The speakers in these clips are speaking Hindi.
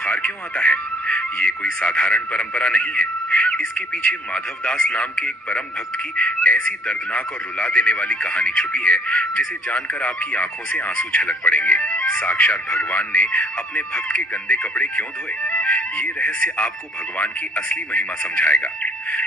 बुखार क्यों आता है? ये कोई साधारण परंपरा नहीं है। इसके पीछे माधवदास नाम के एक परम भक्त की ऐसी दर्दनाक और रुला देने वाली कहानी छुपी है, जिसे जानकर आपकी आंखों से आंसू छलक पड़ेंगे। साक्षात भगवान ने अपने भक्त के गंदे कपड़े क्यों धोए? ये रहस्य आपको भगवान की असली महिमा समझाएगा।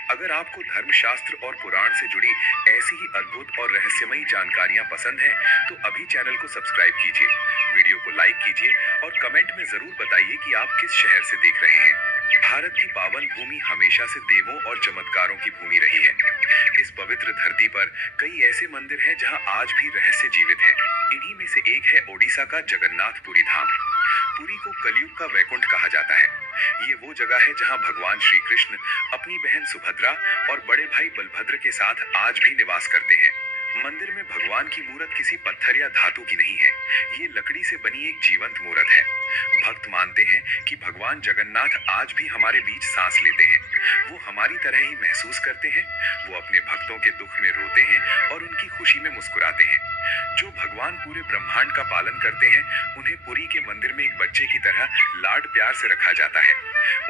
अगर आपको धर्मशास्त्र और पुराण से जुड़ी ऐसी ही अद्भुत और रहस्यमयी जानकारियां पसंद हैं, तो अभी चैनल को सब्सक्राइब कीजिए, वीडियो को लाइक कीजिए और कमेंट में जरूर बताइए कि आप किस शहर से देख रहे हैं। भारत की पावन भूमि हमेशा से देवों और चमत्कारों की भूमि रही है। इस पवित्र धरती पर कई ऐसे मंदिर हैं जहां आज भी रहस्य जीवित है। इन्हीं में से एक है ओडिशा का जगन्नाथपुरी धाम। पुरी को कलयुग का वैकुंठ कहा जाता है। ये वो जगह है जहां भगवान श्री कृष्ण अपनी बहन सुभद्रा और बड़े भाई बलभद्र के साथ आज भी निवास करते हैं। मंदिर में भगवान की मूर्त किसी पत्थर या धातु की नहीं है, ये लकड़ी से बनी एक जीवंत मूर्त है। भक्त मानते हैं कि भगवान जगन्नाथ आज भी हमारे बीच सांस लेते हैं। वो हमारी तरह ही महसूस करते हैं। वो अपने भक्तों के दुख में रोते हैं और उनकी खुशी में मुस्कुराते हैं। जो भगवान पूरे ब्रह्मांड का पालन करते हैं, उन्हें पुरी के मंदिर में एक बच्चे की तरह लाड प्यार से रखा जाता है।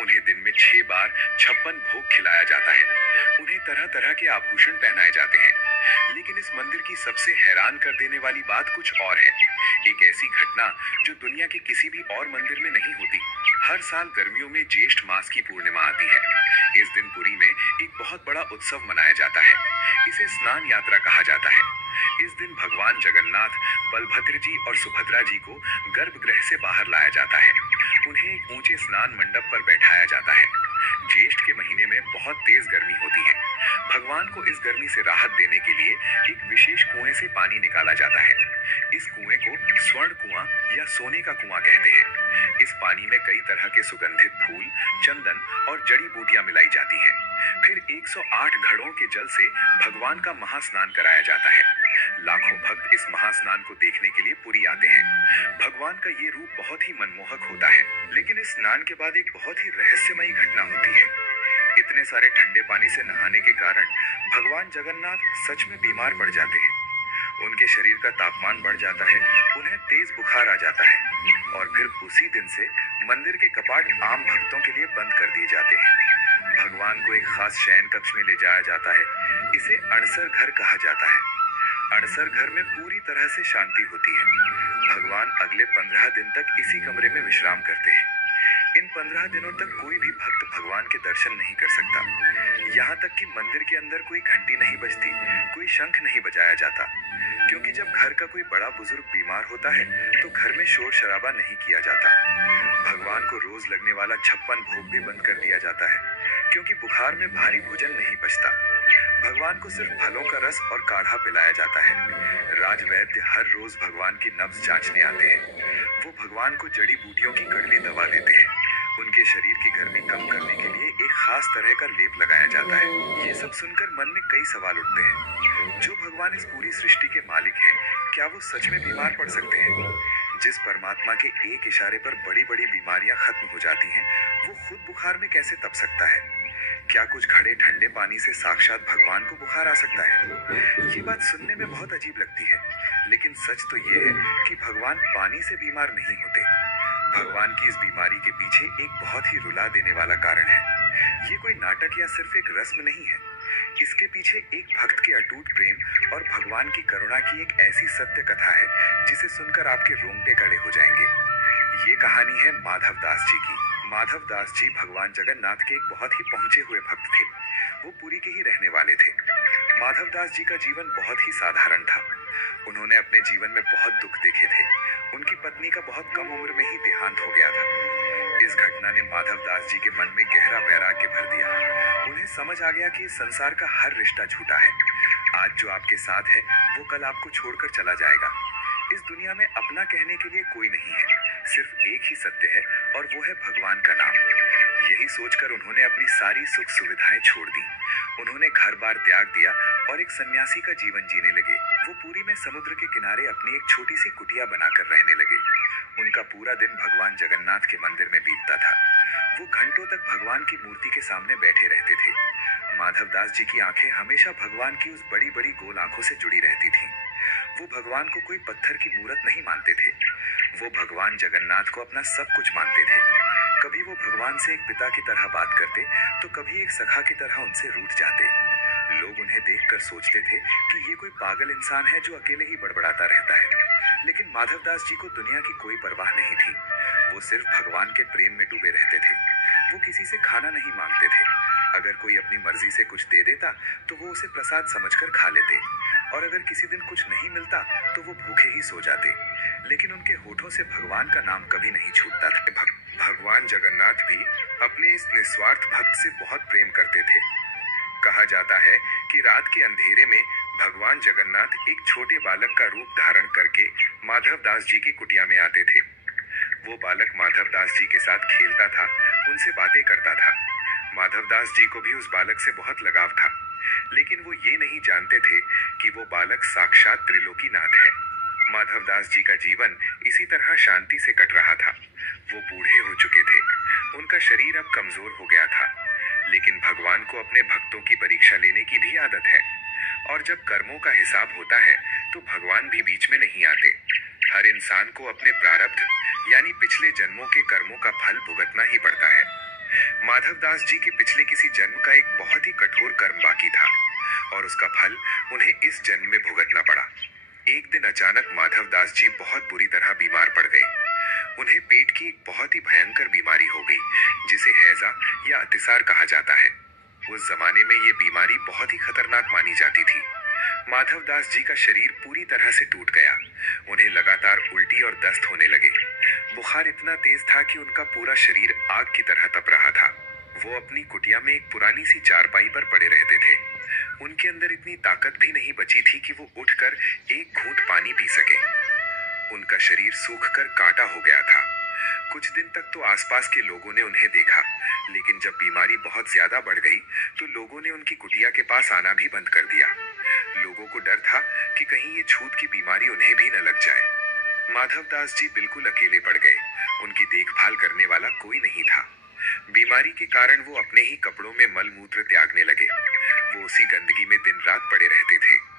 उन्हें दिन में 6 बार 56 भोग खिलाया जाता है। उन्हें तरह तरह के आभूषण पहनाए जाते हैं। लेकिन इस मंदिर की सबसे हैरान कर देने वाली बात कुछ और है। एक ऐसी घटना जो दुनिया के किसी भी और मंदिर में नहीं होती। हर साल गर्मियों में ज्येष्ठ मास की पूर्णिमा आती है। इस दिन पुरी में एक बहुत बड़ा उत्सव मनाया जाता है। इसे स्नान यात्रा कहा जाता है। इस दिन भगवान जगन्नाथ, बलभद्र जी और सुभद्रा जी को गर्भगृह से बाहर लाया जाता है। उन्हें एक ऊंचे स्नान मंडप पर बैठाया जाता है। ज्येष्ठ के महीने में बहुत तेज गर्मी होती है। भगवान को इस गर्मी से राहत देने के लिए एक विशेष कुएं से पानी निकाला जाता है। इस कुएं को स्वर्ण कुआं या सोने का कुआं कहते हैं। इस पानी में कई तरह के सुगंधित फूल, चंदन और जड़ी बूटियां मिलाई जाती हैं। फिर 108 घड़ों के जल से भगवान का महास्नान कराया जाता है। लाखों भक्त इस महास्नान को देखने के लिए पुरी आते हैं। भगवान का ये रूप बहुत ही मनमोहक होता है। लेकिन इस स्नान के बाद एक बहुत ही रहस्यमयी घटना होती है। इतने सारे ठंडे पानी से नहाने के कारण भगवान जगन्नाथ सच में बीमार पड़ जाते हैं। उनके शरीर का तापमान बढ़ जाता है, उन्हें तेज बुखार आ जाता है और फिर उसी दिन से मंदिर के कपाट आम भक्तों के लिए बंद कर दिए जाते हैं। भगवान को एक खास शयन कक्ष में ले जाया जाता है। इसे अणसर घर कहा जाता है। अणसर घर में पूरी तरह से शांति होती है। भगवान अगले 15 दिन तक इसी कमरे में विश्राम करते हैं। इन 15 दिनों तक कोई भी भक्त भगवान के दर्शन नहीं कर सकता। यहाँ तक कि मंदिर के अंदर कोई घंटी नहीं बजती, कोई शंख नहीं बजाया जाता, क्योंकि जब घर का कोई बड़ा बुजुर्ग बीमार होता है तो घर में शोर शराबा नहीं किया जाता। भगवान को रोज लगने वाला 56 भोग भी बंद कर दिया जाता है, क्योंकि बुखार में भारी भोजन नहीं पचता। भगवान को सिर्फ फलों का रस और काढ़ा पिलाया जाता है। राजवैद्य हर रोज भगवान की नब्ज जांचने आते हैं। वो भगवान को जड़ी बूटियों की कड़वी दवा देते हैं। उनके शरीर की गर्मी कम करने के लिए एक खास तरह का लेप लगाया जाता है। ये सब सुनकर मन में कई सवाल उठते हैं। जो भगवान इस पूरी सृष्टि के मालिक हैं, क्या वो सच में बीमार पड़ सकते हैं? जिस परमात्मा के एक इशारे पर बड़ी बड़ी बीमारियां खत्म हो जाती हैं, वो खुद बुखार में कैसे तप सकता है? क्या कुछ घड़े ठंडे पानी से साक्षात भगवान को बुखार आ सकता है? ये बात सुनने में बहुत अजीब लगती है, लेकिन सच तो ये है कि भगवान पानी से बीमार नहीं होते। भगवान की इस बीमारी के पीछे एक बहुत ही रुला देने वाला कारण है। ये कोई नाटक या सिर्फ एक रस्म नहीं है। इसके पीछे एक भक्त के अटूट प्रेम और भगवान की करुणा की एक ऐसी सत्य कथा है, जिसे सुनकर आपके रोंगटे खड़े हो जाएंगे। ये कहानी है माधव दास जी की। माधव दास जी भगवान जगन्नाथ के एक बहुत ही पहुंचे हुए भक्त थे। वो पुरी के ही रहने वाले थे। माधव दास जी का जीवन बहुत ही साधारण था। उन्होंने अपने जीवन में बहुत दुख देखे थे। उनकी पत्नी का बहुत कम उम्र में ही देहांत हो गया था। इस घटना ने माधव दास जी के मन में गहरा वैराग्य भर दिया। उन्हें समझ आ गया कि इस संसार का हर रिश्ता झूठा है। आज जो आपके साथ है, वो कल आपको छोड़कर चला जाएगा। इस दुनिया में अपना कहने के लिए कोई नहीं है, सिर्फ एक ही सत्य है और वो है भगवान का नाम। यही सोचकर उन्होंने अपनी सारी सुख सुविधाएं छोड़ दी। उन्होंने घर बार त्याग दिया और एक सन्यासी का जीवन जीने लगे। वो पुरी में समुद्र के किनारे अपनी एक छोटी सी कुटिया बनाकर रहने लगे। उनका पूरा दिन भगवान जगन्नाथ के मंदिर में बीतता था। वो घंटों तक भगवान की मूर्ति के सामने बैठे रहते थे। माधव दास जी की आंखें हमेशा भगवान की उस बड़ी बड़ी गोल आंखों से जुड़ी रहती थीं। वो भगवान को कोई पत्थर की मूरत नहीं मानते थे। वो भगवान जगन्नाथ को अपना सब कुछ मानते थे। कभी वो भगवान से एक पिता की तरह बात करते, तो कभी एक सखा की तरह उनसे रूठ जाते। लोग उन्हें देखकर सोचते थे कि ये कोई पागल इंसान है जो अकेले ही बड़बड़ाता रहता है। लेकिन माधवदास जी को दुनिया की कोई परवाह नहीं थी। वो सिर्फ भगवान के प्रेम में डूबे रहते थे। वो किसी से खाना नहीं मांगते थे। अगर कोई अपनी मर्जी से कुछ दे देता, तो वो उसे प्रसाद समझकर खा लेते। और अगर किसी दिन कुछ नहीं मिलता, तो वो भूखे ही सो जाते। लेकिन उनके होठों से भगवान का नाम कभी नहीं छूटता था। भगवान जगन्नाथ भी अपने इस निस्वार्थ भक्त से बहुत प्रेम करते थे। कहा जाता है कि रात के अंधेरे में भगवान जगन्नाथ एक छोटे बालक का रूप धारण करके माधवदास जी की कुटिया में आते थे। वो बालक माधवदास जी के साथ खेलता था, उनसे बातें करता था। माधवदास जी को भी उस बालक से बहुत लगाव था, लेकिन वो ये नहीं जानते थे कि वो बालक साक्षात त्रिलोकीनाथ है। माधवदास जी का जीवन इसी तरह शांति से कट रहा था। वो बूढ़े हो चुके थे, उनका शरीर अब कमजोर हो गया था। लेकिन भगवान को अपने भक्तों की परीक्षा लेने की भी आदत है। और जब कर्मों का हिसाब होता है, तो भगवान भी बीच में नहीं आते। हर इंसान को अपने प्रारब्ध यानी पिछले जन्मों के कर्मों का फल भुगतना ही पड़ता है। माधवदास जी के पिछले किसी जन्म का एक बहुत ही कठोर कर्म बाकी था, और उसका फल उन्हें इस जन्म में भुगतना पड़ा। एक दिन अचानक माधवदास जी बहुत बुरी तरह बीमार पड़ गए। उन्हें पेट की एक बहुत ही भयंकर बीमारी हो गई, जिसे हैजा या अतिसार कहा जाता है। उस जमाने में ये बीमारी बहुत ही खतरनाक मानी जाती थी। माधवदास जी का शरीर पूरी तरह से टूट गया। उन्हें लगातार उल्टी और दस्त होने लगे। बुखार इतना तेज था कि उनका पूरा शरीर आग की तरह तप रहा था। वो अपनी कुटिया में एक पुरानी सी चारपाई पर पड़े रहते थे। उनके अंदर इतनी ताकत भी नहीं बची थी कि वो उठकर एक घूंट पानी पी सके। उनका शरीर सूखकर कांटा हो गया था। कुछ दिन तक तो आसपास के लोगों ने उन्हें देखा, लेकिन जब बीमारी बहुत ज्यादा बढ़ गई, तो लोगों ने उनकी कुटिया के पास आना भी बंद कर दिया। लोगों को डर था कि कहीं ये छूत की बीमारी उन्हें भी न लग जाए। माधवदास जी बिल्कुल अकेले पड़ गए। उनकी देखभाल करने वाला कोई नहीं था। बीमारी के कारण वो अपने ही कपड़ों में मल मूत्र त्यागने लगे। वो उसी गंदगी में दिन रात पड़े रहते थे।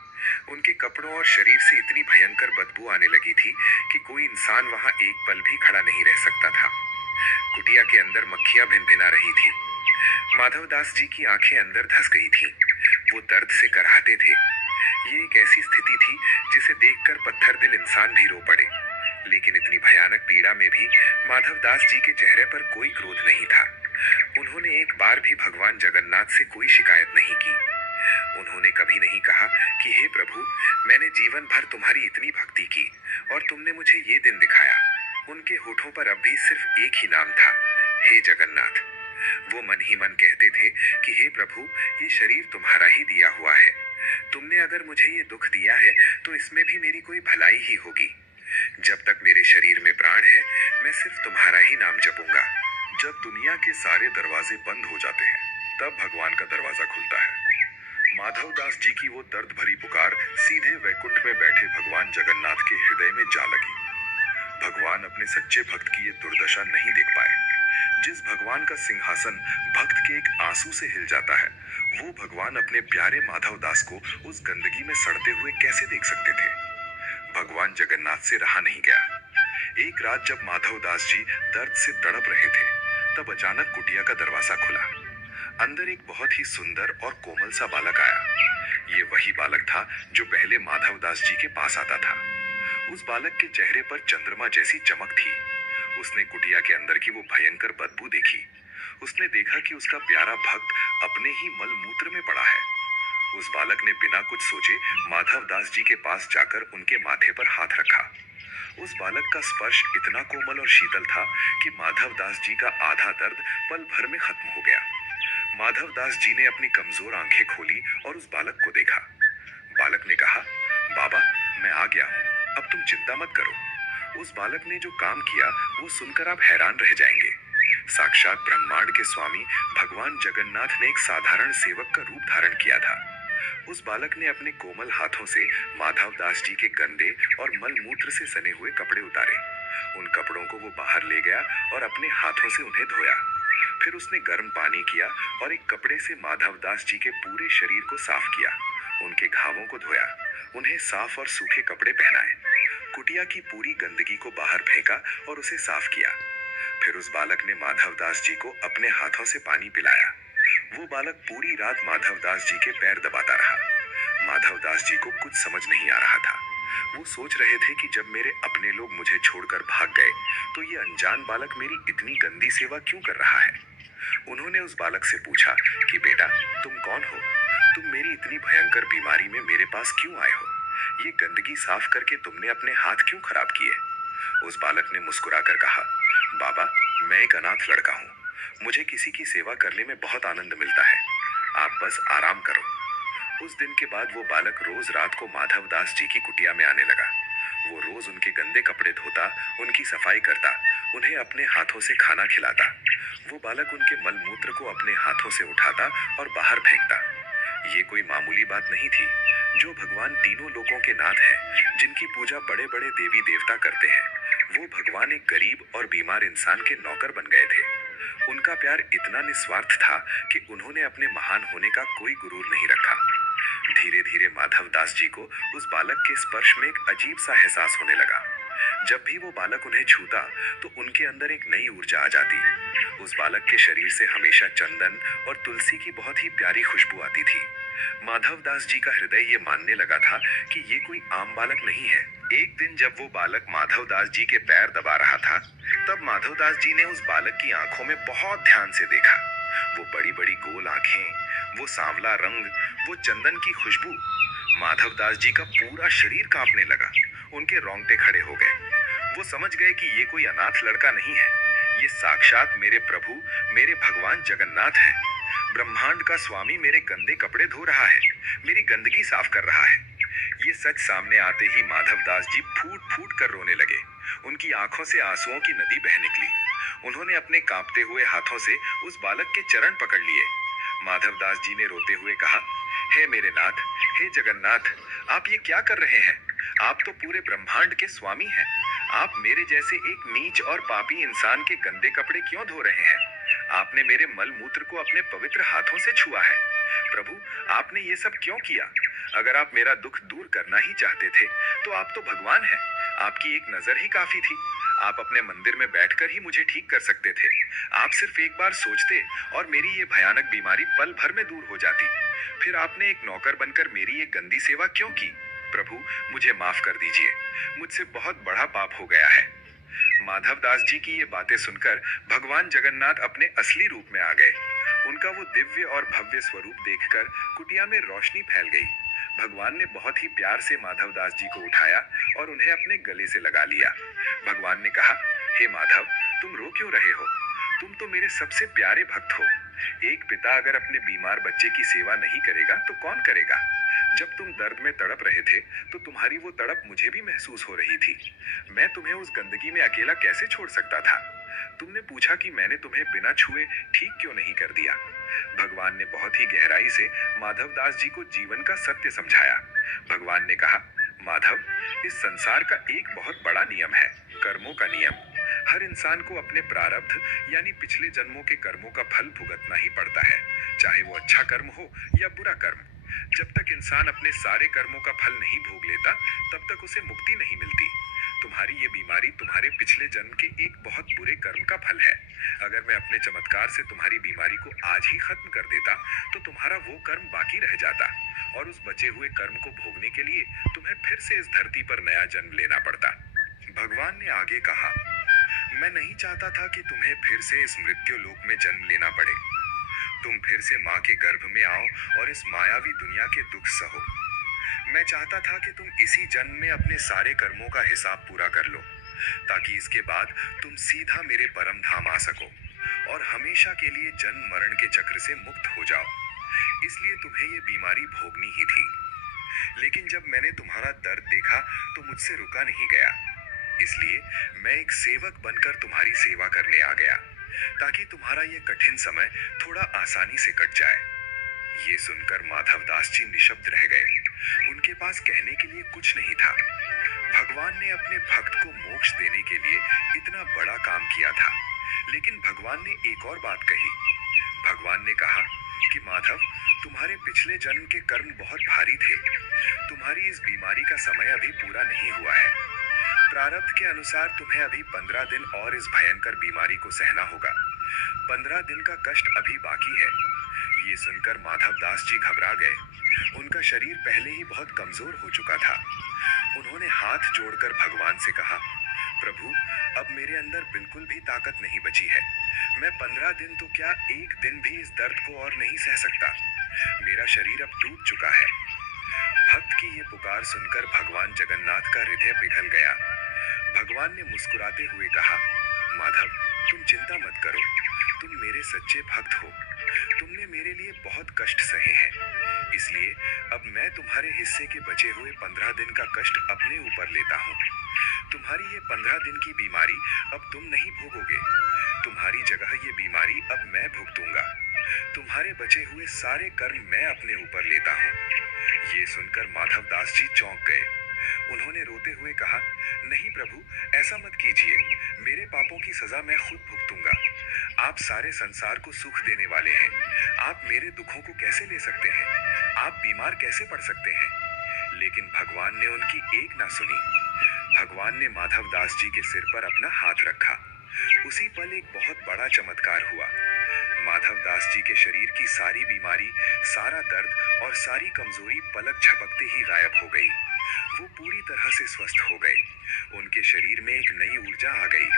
उनके कपड़ों और शरीर से इतनी भयंकर बदबू आने लगी थी कि कोई इंसान वहां एक पल भी खड़ा नहीं रह सकता था। कुटिया के अंदर मक्खियां भिनभिना रही थी। माधवदास जी की आंखें अंदर धंस गई थीं। वो दर्द से कराहते थे। ये एक ऐसी स्थिति थी जिसे देखकर पत्थर दिल इंसान भी रो पड़े। लेकिन इतनी भयानक पीड़ा में भी माधवदास जी के चेहरे पर कोई क्रोध नहीं था। उन्होंने एक बार भी भगवान जगन्नाथ से कोई शिकायत नहीं की। उन्होंने कभी नहीं कहा कि हे प्रभु, मैंने जीवन भर तुम्हारी इतनी भक्ति की और तुमने मुझे ये दिन दिखाया। उनके होठों पर अब भी सिर्फ एक ही नाम था, हे जगन्नाथ। वो मन ही मन कहते थे कि हे प्रभु, ये शरीर तुम्हारा ही दिया हुआ है। तुमने अगर मुझे ये दुख दिया है, तो इसमें भी मेरी कोई भलाई ही होगी। जब तक मेरे शरीर में प्राण है, मैं सिर्फ तुम्हारा ही नाम जपूंगा। जब दुनिया के सारे दरवाजे बंद हो जाते हैं, तब भगवान का दरवाजा खुलता है। माधवदास जी की वो दर्द भरी पुकार सीधे वैकुंठ में बैठे भगवान जगन्नाथ के हृदय में जा लगी। भगवान अपने सच्चे भक्त की ये दुर्दशा नहीं देख पाए। जिस भगवान का सिंहासन भक्त के एक आंसू से हिल जाता है, वो भगवान अपने प्यारे माधवदास को उस गंदगी में सड़ते हुए कैसे देख सकते थे। भगवान जगन्नाथ से रहा नहीं गया। एक रात जब माधवदास जी दर्द से तड़प रहे थे, तब अचानक कुटिया का दरवाजा खुला। अंदर एक बहुत ही सुंदर और कोमल सा बालक आया। ये वही बालक था जो पहले माधवदास जी के पास आता था। उस बालक के चेहरे पर चंद्रमा जैसी चमक थी। उसने कुटिया के अंदर की वो भयंकर बदबू देखी। उसने देखा कि उसका प्यारा भक्त अपने ही मल मूत्र में पड़ा है। उस बालक ने बिना कुछ सोचे माधवदास जी के पास जाकर उनके माथे पर हाथ रखा। उस बालक का स्पर्श इतना कोमल और शीतल था कि माधवदास जी का आधा दर्द पल भर में खत्म हो गया। माधवदास जी ने अपनी कमजोर आंखें खोली और उस बालक को देखा। बालक ने कहा, बाबा, मैं आ गया हूँ, अब तुम चिंता मत करो। उस बालक ने जो काम किया वो सुनकर आप हैरान रह जाएंगे। साक्षात ब्रह्मांड के स्वामी भगवान जगन्नाथ ने एक साधारण सेवक का रूप धारण किया था। उस बालक ने अपने कोमल हाथों से माधवदास जी के गंदे और मल मूत्र से सने हुए कपड़े उतारे। उन कपड़ों को वो बाहर ले गया और अपने हाथों से उन्हें धोया। फिर उसने गर्म पानी किया और एक कपड़े से माधवदास जी के पूरे शरीर को साफ किया उनके घावों को धोया, उन्हें साफ और सूखे कपड़े पहनाए, कुटिया की पूरी गंदगी को बाहर फेंका और उसे साफ किया। फिर उस बालक ने माधवदास जी को अपने हाथों से पानी पिलाया। वो बालक पूरी रात माधवदास जी के पैर दबाता रहा। माधवदास जी को कुछ समझ नहीं आ रहा था। वो सोच रहे थे कि जब मेरे अपने लोग मुझे छोड़कर भाग गए, तो ये अनजान बालक मेरी इतनी गंदी सेवा क्यों कर रहा है। उन्होंने उस बालक से पूछा कि बेटा, तुम कौन हो? तुम मेरी इतनी भयंकर बीमारी में मेरे पास क्यों आए हो? ये गंदगी साफ करके तुमने अपने हाथ क्यों खराब किए? उस बालक ने मुस्कुराकर कहा, बाबा, मैं एक अनाथ लड़का हूँ। मुझे किसी की सेवा करने में बहुत आनंद मिलता है। आप बस आराम करो। उस दिन के बाद वो बालक रोज रात को माधवदास जी की कुटिया में आने लगा। वो रोज उनके गंदे कपड़े धोता, उनकी सफाई करता, उन्हें अपने हाथों से खाना खिलाता। वो बालक उनके मल मूत्र को अपने हाथों से उठाता और बाहर फेंकता। ये कोई मामूली बात नहीं थी। जो भगवान तीनों लोकों के नाथ हैं, जिनकी पूजा बड़े बड़े देवी देवता करते हैं, वो भगवान एक गरीब और बीमार इंसान के नौकर बन गए थे। उनका प्यार इतना निस्वार्थ था कि उन्होंने अपने महान होने का कोई गुरूर नहीं रखा। धीरे धीरे माधवदास जी को उस बालक के स्पर्श में एक अजीब सा एहसास होने लगा। जब भी वो बालक उन्हें छूता, तो उनके अंदर एक नई ऊर्जा आ जाती। उस बालक के शरीर से हमेशा चंदन और तुलसी की बहुत ही प्यारी खुशबू आती थी। माधवदास जी का हृदय ये मानने लगा था कि ये कोई आम बालक नहीं है। एक दिन जब वो बालक माधवदास जी के पैर दबा रहा था, तब माधवदास जी ने उस बालक की आंखों में बहुत ध्यान से देखा। वो बड़ी बड़ी गोल आंखें, वो सांवला रंग, वो चंदन की खुशबू। माधवदास जी का पूरा शरीर कांपने लगा। उनके रोंगटे खड़े हो गए। वो समझ गए कि ये कोई अनाथ लड़का नहीं है, ये साक्षात मेरे प्रभु, मेरे भगवान जगन्नाथ हैं। ब्रह्मांड का स्वामी मेरे गंदे कपड़े धो रहा है, मेरी गंदगी साफ कर रहा है। ये सच सामने आते ही माधवदास जी फूट फूट कर रोने लगे। उनकी आंखों से आंसुओं की नदी बह निकली। उन्होंने अपने कांपते हुए हाथों से उस बालक के चरण पकड़ लिए। माधवदास जी ने रोते हुए कहा, हे मेरे नाथ, हे जगन्नाथ, आप ये क्या कर रहे हैं? आप तो पूरे ब्रह्मांड के स्वामी हैं। आप मेरे जैसे एक नीच और पापी इंसान के गंदे कपड़े क्यों धो रहे हैं? आपने मेरे मल मूत्र को अपने पवित्र हाथों से छुआ है। प्रभु, आपने ये सब क्यों किया? अगर आप मेरा दुख दूर करना ही चाहते थे, तो आप तो भगवान हैं। आपकी एक नजर ही काफी थी। आप अपने मंदिर में बैठकर ही मुझे ठीक कर सकते थे। आप सिर्फ एक बार सोचते और मेरी ये भयानक बीमारी पल भर में दूर हो जाती। फिर आपने एक नौकर बनकर मेरी ये गंदी सेवा क्यों की? प्रभु, मुझे माफ कर दीजिए। मुझसे बहुत बड़ा पाप हो गया है। माधवदास जी की ये बातें सुनकर भगवान जगन्नाथ अपने असली रूप में आ गए। उनका वो दिव्य और भव्य स्वरूप देखकर कुटिया में रोशनी फैल गई। भगवान ने बहुत ही प्यार से माधवदास जी को उठाया और उन्हें अपने गले से लगा लिया। भगवान ने कहा, हे माधव, तुम रो क्यों रहे हो? तुम तो मेरे सबसे प्यारे भक्त हो। एक पिता अगर अपने बीमार बच्चे की सेवा नहीं करेगा तो कौन करेगा? जब तुम दर्द में तड़प रहे थे, तो तुम्हारी वो तड़प मुझे भी महसूस हो रही थी। मैं तुम्हें उस गंदगी में अकेला कैसे छोड़ सकता था? तुमने पूछा कि मैंने तुम्हें बिना छुए ठीक क्यों नहीं कर दिया। भगवान ने बहुत ही गहराई से माधवदास जी को जीवन का सत्य समझाया। भगवान ने कहा, माधव, इस संसार का एक बहुत बड़ा नियम है, कर्मों का नियम। हर इंसान को अपने प्रारब्ध यानी पिछले जन्मों के कर्मों का फल भुगतना ही पड़ता है, चाहे वो अच्छा कर्म हो या बुरा कर्म। जब तक इंसान अपने सारे कर्मों का फल नहीं भोग लेता, तब तक उसे मुक्ति नहीं मिलती। तुम्हारी ये बीमारी तुम्हारे पिछले जन्म के एक बहुत बुरे कर्म का फल है। अगर मैं अपने चमत्कार से तुम्हारी बीमारी को आज ही खत्म कर देता, तो तुम्हारा वो कर्म बाकी रह जाता और उस बचे हुए कर्म को भोगने के लिए तुम्हें फिर से इस धरती पर नया जन्म लेना पड़ता। भगवान ने आगे कहा, मैं नहीं चाहता था कि तुम्हें फिर से इस मृत्यु लोक में जन्म लेना पड़े। तुम फिर से माँ के गर्भ में आओ और इस मायावी दुनिया के दुख सहो। मैं चाहता था कि तुम इसी जन्म में अपने सारे कर्मों का हिसाब पूरा कर लो, ताकि इसके बाद तुम सीधा मेरे परम धाम आ सको और हमेशा के लिए जन्म मरण के चक्र से मुक्त हो जाओ। इसलिए तुम्हें ये बीमारी भोगनी ही थी। लेकिन जब मैंने तुम्हारा दर्द देखा, तो मुझसे रुका नहीं गया। इसलिए मैं एक सेवक बनकर तुम्हारी सेवा करने आ गया, ताकि तुम्हारा ये कठिन समय थोड़ा आसानी से कट जाए। ये सुनकर माधवदास जी निशब्द रह गए। उनके पास कहने के लिए कुछ नहीं था। भगवान ने अपने भक्त को मोक्ष देने के लिए इतना बड़ा काम किया था, लेकिन भगवान ने एक और बात कही। भगवान ने कहा, कि माधव, तुम्हारे पिछले जन्म के कर्म बहुत भारी थे। तुम्हारी इस बीमारी का समय अभी पूरा नहीं हुआ है। प्रारब्ध के अनुसार तुम्हें अभी 15 दिन और इस भयंकर बीमारी को सहना होगा। 15 दिन का कष्ट अभी बाकी है। ये सुनकर माधव दास जी घबरा गए। उनका शरीर पहले ही बहुत कमजोर हो चुका था। उन्होंने हाथ जोड़कर भगवान से कहा, प्रभु, अब मेरे अंदर बिल्कुल भी ताकत नहीं बची है। मैं 15 दिन तो क्या, एक दिन भी इस दर्द को और नहीं सह सकता। मेरा शरीर अब टूट चुका है। भक्त की ये पुकार सुनकर भगवान जगन्नाथ का हृदय पिघल गया। भगवान ने मुस्कुराते हुए कहा, माधव, तुम चिंता मत करो। तुम मेरे सच्चे भक्त हो। तुमने मेरे लिए बहुत कष्ट सहे हैं। इसलिए अब मैं तुम्हारे हिस्से के बचे हुए 15 दिन का कष्ट अपने ऊपर लेता हूँ। तुम्हारी ये 15 दिन की बीमारी अब तुम नहीं भोगोगे। तुम्हारी जगह ये बीमारी अब मैं भुगतूंगा। तुम्हारे बचे हुए सारे कर्म मैं अपने ऊपर लेता हूँ। ये सुनकर माधव दास जी चौंक गए। उन्होंने रोते हुए कहा, नहीं प्रभु, ऐसा मत कीजिए। मेरे पापों की सजा मैं खुद भुगतूंगा। आप सारे संसार को सुख देने वाले हैं। आप मेरे दुखों को कैसे ले सकते हैं? आप बीमार कैसे पड़ सकते हैं? लेकिन भगवान ने उनकी एक ना सुनी। भगवान ने माधव दास जी के सिर पर अपना हाथ रखा। उसी पल एक बहुत बड़ा चमत्कार हुआ। माधव दास जी के शरीर की सारी बीमारी, सारा दर्द और सारी कमजोरी पलक झपकते ही गायब हो गई। वो पूरी तरह से स्वस्थ हो गए। उनके शरीर में एक नई ऊर्जा आ गई।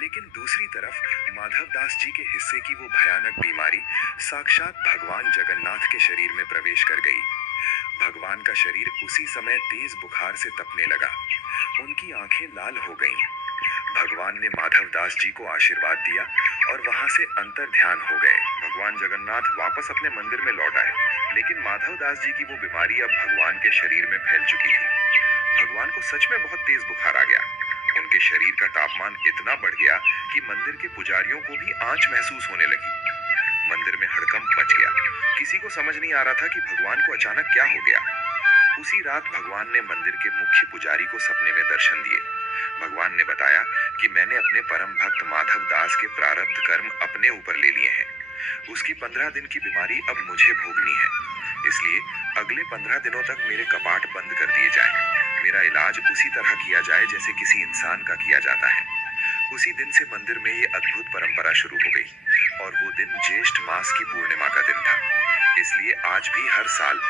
लेकिन दूसरी तरफ माधव दास जी के हिस्से की वो भयानक बीमारी साक्षात भगवान जगन्नाथ के शरीर में प्रवेश कर गई। भगवान का शरीर उसी समय तेज बुखार से तपने लगा। उनकी आंखें लाल हो गईं। भगवान ने माधव दास जी को आशीर्वाद दिया और वहां से अंतर ध्यान हो गए। भगवान जगन्नाथ वापस अपने मंदिर में लौट आए, लेकिन माधव दास जी की वो बीमारी अब भगवान के शरीर में फैल चुकी थी। भगवान को सच में बहुत तेज बुखार आ गया। उनके शरीर का तापमान इतना बढ़ गया कि मंदिर के पुजारियों को भी आंच महसूस होने लगी। मंदिर में हड़कंप मच गया। किसी को समझ नहीं आ रहा था कि भगवान को अचानक क्या हो गया। उसी रात भगवान ने मंदिर के मुख्य पुजारी को सपने में दर्शन दिए। भगवान ने बताया कि मैंने अपने परम भक्त माधव दास के प्रारब्ध कर्म अपने ऊपर ले लिए हैं। उसकी 15 दिन की बीमारी अब मुझे भोगनी है। इसलिए अगले 15 दिनों तक मेरे कपाट बंद कर दिए जाएं। मेरा इलाज उसी तरह किया जाए जैसे किसी इंसान का किया जाता है। उसी दिन से मंदिर में ये अद्भुत परंपरा शुरू हो गई और वो दिन ज्येष्ठ मास की पूर्णिमा का दिन था। इसलिए आज भी हर साल